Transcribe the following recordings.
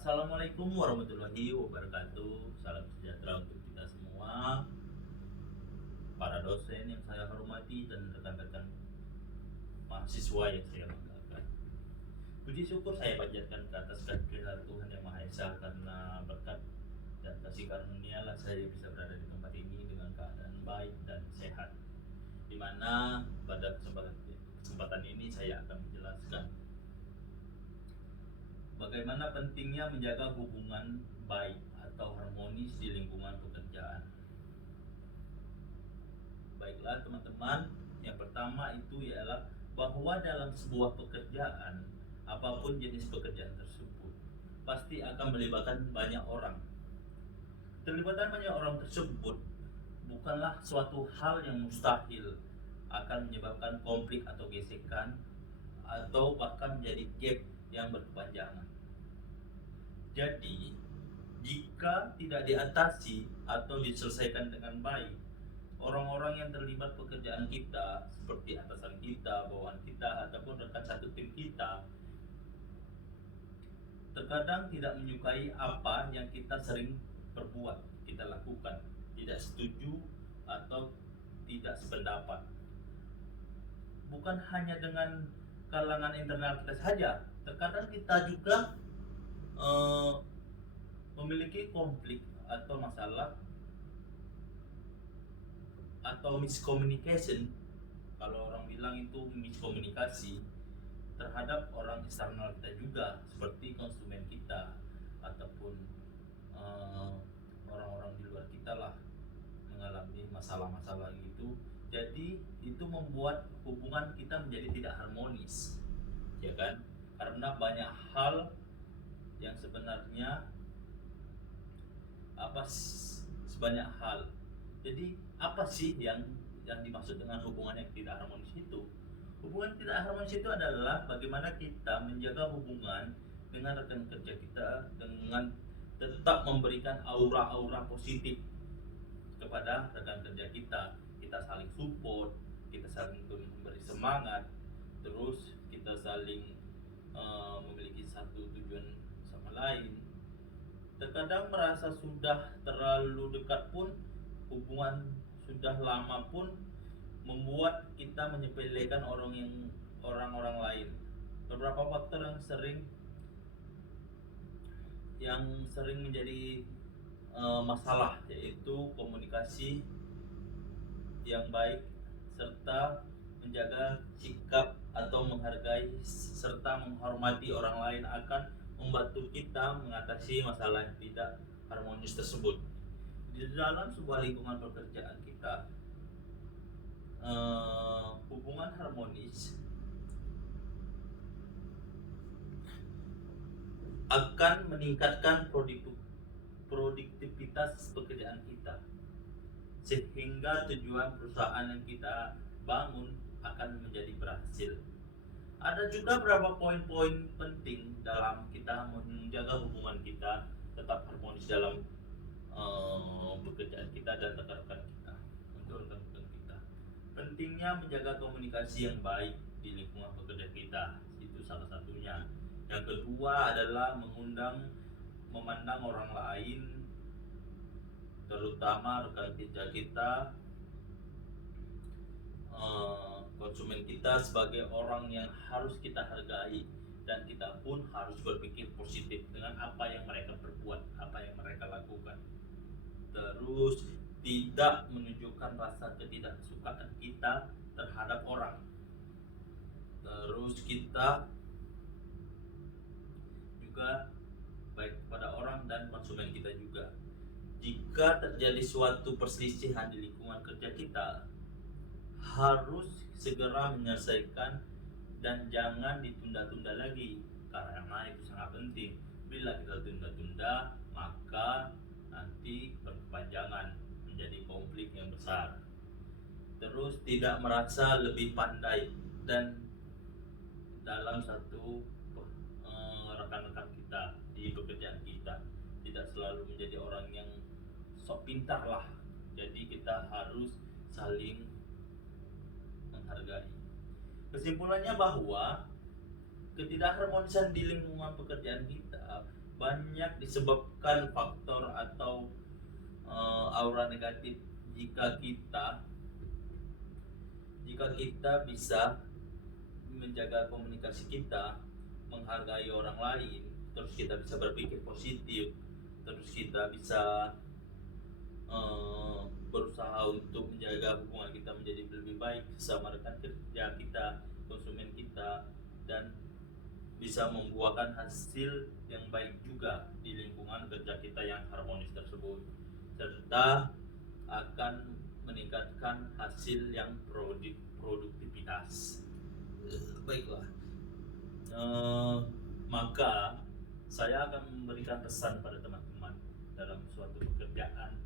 Assalamualaikum warahmatullahi wabarakatuh. Salam sejahtera untuk kita semua, para dosen yang saya hormati dan rekan-rekan mahasiswa yang saya banggakan. Puji syukur saya panjatkan ke atas kehadirat Tuhan Yang Maha Esa, karena berkat dan kasih karunia-Nya saya bisa berada di tempat ini dengan keadaan baik dan sehat. Di mana pada kesempatan ini saya akan menjelaskan bagaimana pentingnya menjaga hubungan baik atau harmonis di lingkungan pekerjaan. Baiklah teman-teman, yang pertama itu ialah bahwa dalam sebuah pekerjaan, apapun jenis pekerjaan tersebut, pasti akan melibatkan banyak orang. Terlibatan banyak orang tersebut bukanlah suatu hal yang mustahil akan menyebabkan konflik atau gesekan, atau bahkan menjadi gap yang berkepanjangan. Jadi, jika tidak diatasi atau diselesaikan dengan baik, orang-orang yang terlibat pekerjaan kita, seperti atasan kita, bawahan kita, ataupun rekan satu tim kita, terkadang tidak menyukai apa yang kita sering perbuat, kita lakukan, tidak setuju atau tidak sependapat. Bukan hanya dengan kalangan internal kita saja, terkadang kita juga memiliki konflik atau masalah atau miscommunication. Kalau orang bilang itu miskomunikasi terhadap orang eksternal kita juga, seperti konsumen kita ataupun orang-orang di luar kita lah, mengalami masalah-masalah gitu. Jadi itu membuat hubungan kita menjadi tidak harmonis, ya kan? Karena banyak hal yang sebenarnya sebanyak hal. Jadi apa sih yang dimaksud dengan hubungan yang tidak harmonis itu? Hubungan tidak harmonis itu adalah bagaimana kita menjaga hubungan dengan rekan kerja kita dengan tetap memberikan aura-aura positif kepada rekan kerja kita. Kita saling support, kita saling memberi semangat, terus kita saling memiliki satu tujuan sama lain. Terkadang merasa sudah terlalu dekat pun, hubungan sudah lama pun, membuat kita menyepelekan orang-orang lain. Beberapa faktor yang sering menjadi masalah, yaitu komunikasi yang baik serta menjaga sikap atau menghargai serta menghormati orang lain akan membantu kita mengatasi masalah yang tidak harmonis tersebut. Di dalam sebuah lingkungan pekerjaan kita, hubungan harmonis akan meningkatkan produktivitas pekerjaan kita, sehingga tujuan perusahaan yang kita bangun akan menjadi berhasil. Ada juga beberapa poin-poin penting dalam kita menjaga hubungan kita tetap harmonis dalam pekerjaan kita dan rekan-rekan kita. Untuk rekan-rekan kita, pentingnya menjaga komunikasi yang baik di lingkungan pekerjaan kita, itu salah satunya. Yang kedua adalah memandang orang lain, terutama rekan kerja kita, konsumen kita, sebagai orang yang harus kita hargai, dan kita pun harus berpikir positif dengan apa yang mereka perbuat, apa yang mereka lakukan. Terus tidak menunjukkan rasa ketidaksukaan kita terhadap orang. Terus kita juga baik kepada orang dan konsumen kita juga. Jika terjadi suatu perselisihan di lingkungan kerja kita, harus segera menyelesaikan dan jangan ditunda-tunda lagi, karena itu sangat penting. Bila kita tunda-tunda, maka nanti berkepanjangan menjadi konflik yang besar. Terus tidak merasa lebih pandai dan dalam satu rekan-rekan kita di pekerjaan kita, tidak selalu menjadi orang yang sok pintar lah. Jadi kita harus saling menghargai. Kesimpulannya bahwa ketidakharmonisan di lingkungan pekerjaan kita banyak disebabkan faktor atau aura negatif. Jika kita bisa menjaga komunikasi kita, menghargai orang lain, terus kita bisa berpikir positif, terus kita bisa berusaha untuk menjaga hubungan kita menjadi lebih baik sama rekan kerja kita, konsumen kita, dan bisa membuahkan hasil yang baik juga di lingkungan kerja kita yang harmonis tersebut, serta akan meningkatkan hasil yang produktivitas. Baiklah, maka saya akan memberikan pesan pada teman-teman dalam suatu pekerjaan,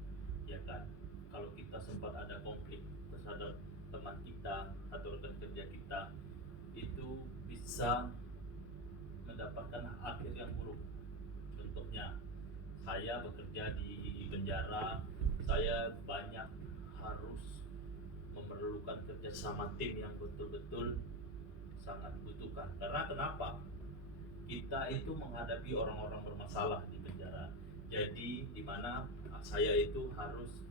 ya kan? Kalau kita sempat ada konflik terhadap teman kita atau rekan kerja kita, itu bisa mendapatkan akhir yang buruk. Contohnya, saya bekerja di penjara, saya banyak harus memerlukan kerjasama tim yang betul-betul sangat butuhkan. Karena kenapa? Kita itu menghadapi orang-orang bermasalah di penjara. Jadi di mana saya itu harus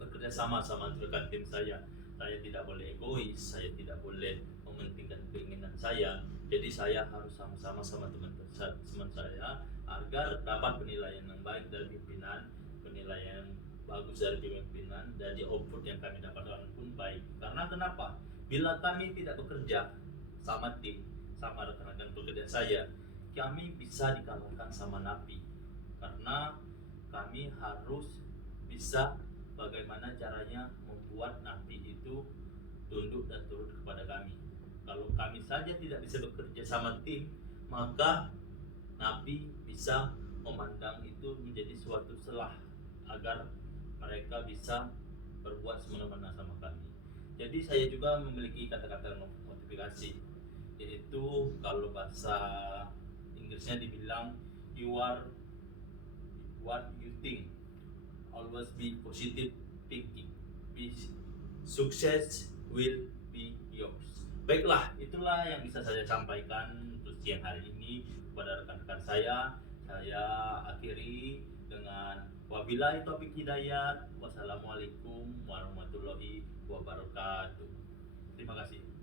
bekerja sama rekan tim saya. Saya tidak boleh egois, saya tidak boleh mementingkan keinginan saya. Jadi saya harus sama-sama sama teman-teman saya agar dapat penilaian yang baik dari pimpinan, penilaian yang bagus dari pimpinan, dan output yang kami dapatkan pun baik. Karena kenapa? Bila kami tidak bekerja sama tim, sama rekan-rekan pekerja saya, kami bisa dikalahkan sama napi. Karena kami harus bisa bagaimana caranya membuat napi itu tunduk dan turut kepada kami. Kalau kami saja tidak bisa bekerja sama tim, maka napi bisa memandang itu menjadi suatu celah agar mereka bisa berbuat semena-mena sama kami. Jadi saya juga memiliki kata-kata motivasi, yaitu kalau bahasa Inggrisnya dibilang you are what you think, always be positive thinking, success will be yours. Baiklah, itulah yang bisa saya sampaikan untuk siang hari ini kepada rekan-rekan saya. Saya akhiri dengan wabillahi taufiq hidayat. Wassalamualaikum warahmatullahi wabarakatuh. Terima kasih.